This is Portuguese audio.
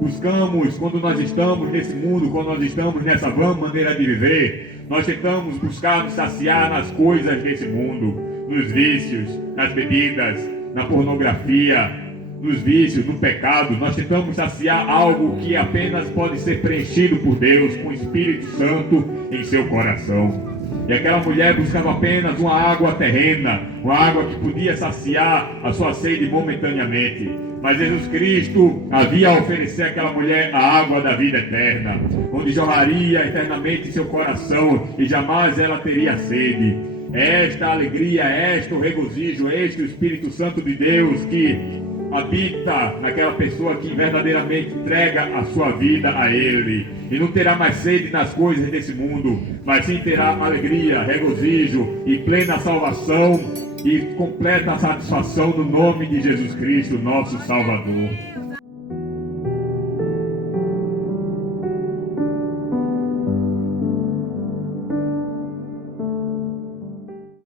buscamos, quando nós estamos nesse mundo, quando nós estamos nessa vã maneira de viver, nós tentamos buscar nos saciar nas coisas desse mundo, nos vícios, nas bebidas, na pornografia, nos vícios, no pecado. Nós tentamos saciar algo que apenas pode ser preenchido por Deus, com o Espírito Santo em seu coração. E aquela mulher buscava apenas uma água terrena, uma água que podia saciar a sua sede momentaneamente. Mas Jesus Cristo havia a oferecer àquela mulher a água da vida eterna, onde jorraria eternamente em seu coração e jamais ela teria sede. Esta alegria, este o regozijo, este o Espírito Santo de Deus que habita naquela pessoa que verdadeiramente entrega a sua vida a Ele. E não terá mais sede nas coisas desse mundo, mas sim terá alegria, regozijo e plena salvação e completa satisfação no nome de Jesus Cristo, nosso Salvador.